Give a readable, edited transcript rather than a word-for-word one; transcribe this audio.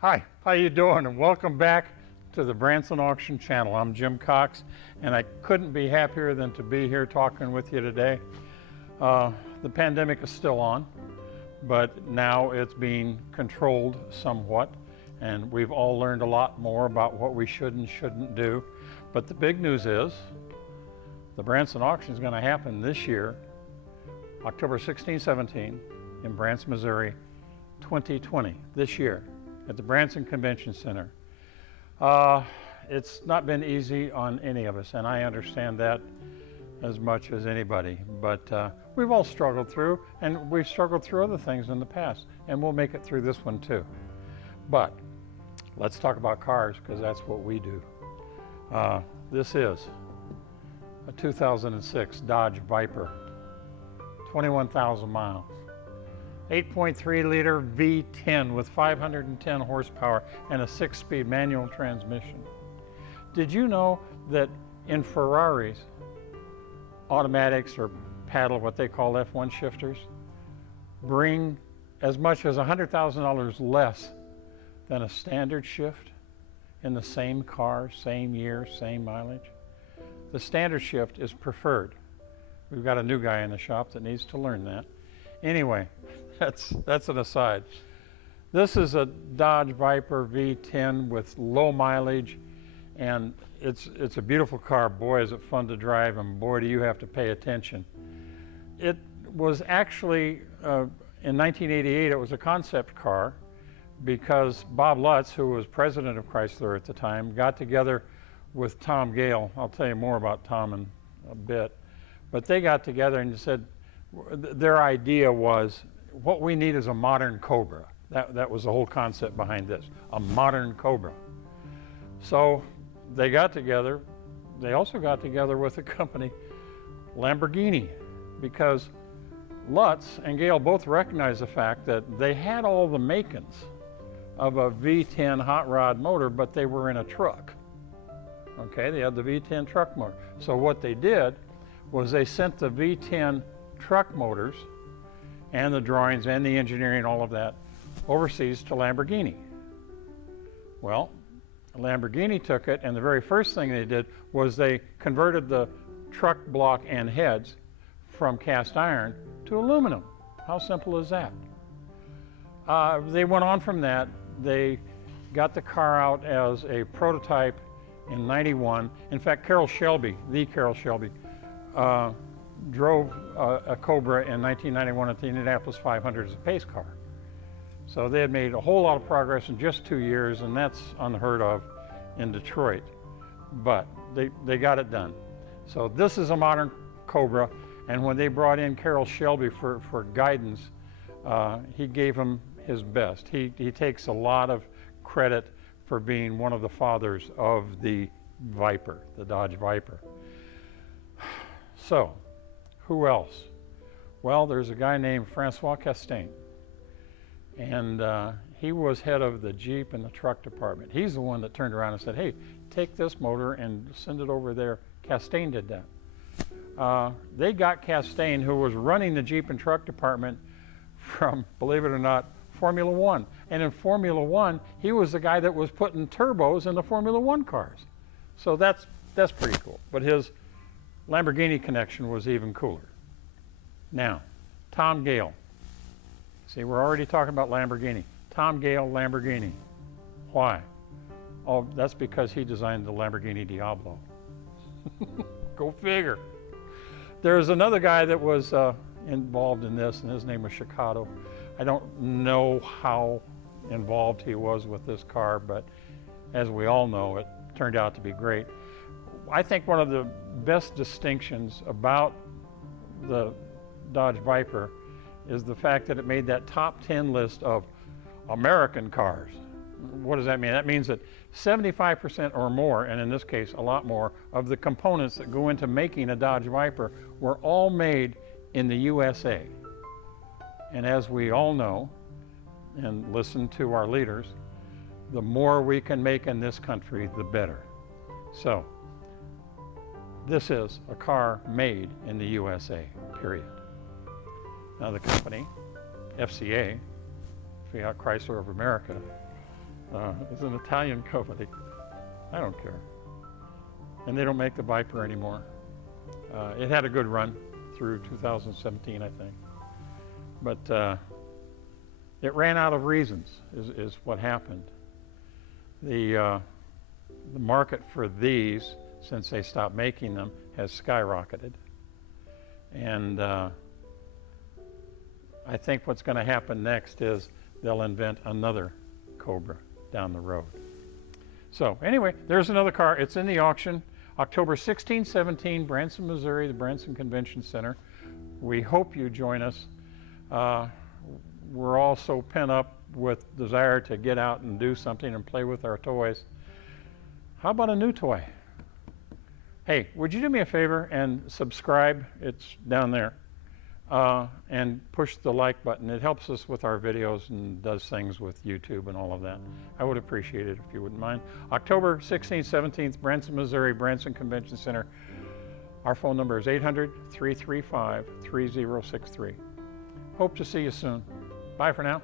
Hi, how you doing? And welcome back to the Branson Auction Channel. I'm Jim Cox, and I couldn't be happier than to be here talking with you today. The pandemic is still on, but now it's being controlled somewhat, and we've all learned a lot more about what we should and shouldn't do. But the big news is the Branson Auction is going to happen this year, October 16, 17, in Branson, Missouri, 2020, this year, at the Branson Convention Center. It's not been easy on any of us, and I understand that as much as anybody, but we've all struggled through, and we've struggled through other things in the past, and we'll make it through this one too. But let's talk about cars, because that's what we do. This is a 2006 Dodge Viper, 21,000 miles. 8.3 liter V10 with 510 horsepower and a 6-speed manual transmission. Did you know that in Ferraris, automatics or paddle, what they call F1 shifters, bring as much as $100,000 less than a standard shift in the same car, same year, same mileage? The standard shift is preferred. We've got a new guy in the shop that needs to learn that. Anyway, that's an aside. This is a Dodge Viper V10 with low mileage, and it's a beautiful car. Boy, is it fun to drive, and boy, do you have to pay attention. It was actually, in 1988, it was a concept car because Bob Lutz, who was president of Chrysler at the time, got together with Tom Gale. I'll tell you more about Tom in a bit. But they got together and said, their idea was, what we need is a modern Cobra. That was the whole concept behind this, a modern Cobra. So they got together. They also got together with a company, Lamborghini, because Lutz and Gale both recognized the fact that they had all the makings of a V10 hot rod motor, but they were in a truck. Okay, they had the V10 truck motor. So what they did was they sent the V10 truck motors and the drawings and the engineering, all of that, overseas to Lamborghini. Well, Lamborghini took it, and the very first thing they did was they converted the truck block and heads from cast iron to aluminum. How simple is that? They went on from that. They got the car out as a prototype in '91. In fact, Carroll Shelby, the Carroll Shelby, drove a Cobra in 1991 at the Indianapolis 500 as a pace car. So they had made a whole lot of progress in just 2 years, and that's unheard of in Detroit. But they got it done. So this is a modern Cobra, and when they brought in Carroll Shelby for guidance, he gave him his best. He takes a lot of credit for being one of the fathers of the Viper, the Dodge Viper. So, who else? Well, there's a guy named Francois Castaigne, and he was head of the Jeep and the truck department. He's the one that turned around and said, hey, take this motor and send it over there. Castaigne did that. They got Castaigne, who was running the Jeep and truck department from, believe it or not, Formula One. And in Formula One, he was the guy that was putting turbos in the Formula One cars. So that's pretty cool. But his Lamborghini connection was even cooler. Now, Tom Gale. See, we're already talking about Lamborghini. Tom Gale, Lamborghini. Why? Oh, that's because he designed the Lamborghini Diablo. Go figure. There's another guy that was involved in this, and his name was Chicago. I don't know how involved he was with this car, but as we all know, it turned out to be great. I think one of the best distinctions about the Dodge Viper is the fact that it made that top 10 list of American cars. What does that mean? That means that 75% or more, and in this case a lot more, of the components that go into making a Dodge Viper were all made in the USA. And as we all know, and listen to our leaders, the more we can make in this country, the better. So, this is a car made in the USA, period. Now the company, FCA, Fiat Chrysler of America, It's an Italian company. I don't care. And they don't make the Viper anymore. It had a good run through 2017, I think. But it ran out of reasons, is what happened. The market for these, since they stopped making them, has skyrocketed. And I think what's going to happen next is they'll invent another Cobra down the road. So anyway, there's another car. It's in the auction, October 16, 17, Branson, Missouri, the Branson Convention Center. We hope you join us. We're all so pent up with desire to get out and do something and play with our toys. How about a new toy? Hey, would you do me a favor and subscribe? It's down there. And push the like button. It helps us with our videos and does things with YouTube and all of that. I would appreciate it if you wouldn't mind. October 16th, 17th, Branson, Missouri, Branson Convention Center. Our phone number is 800-335-3063. Hope to see you soon. Bye for now.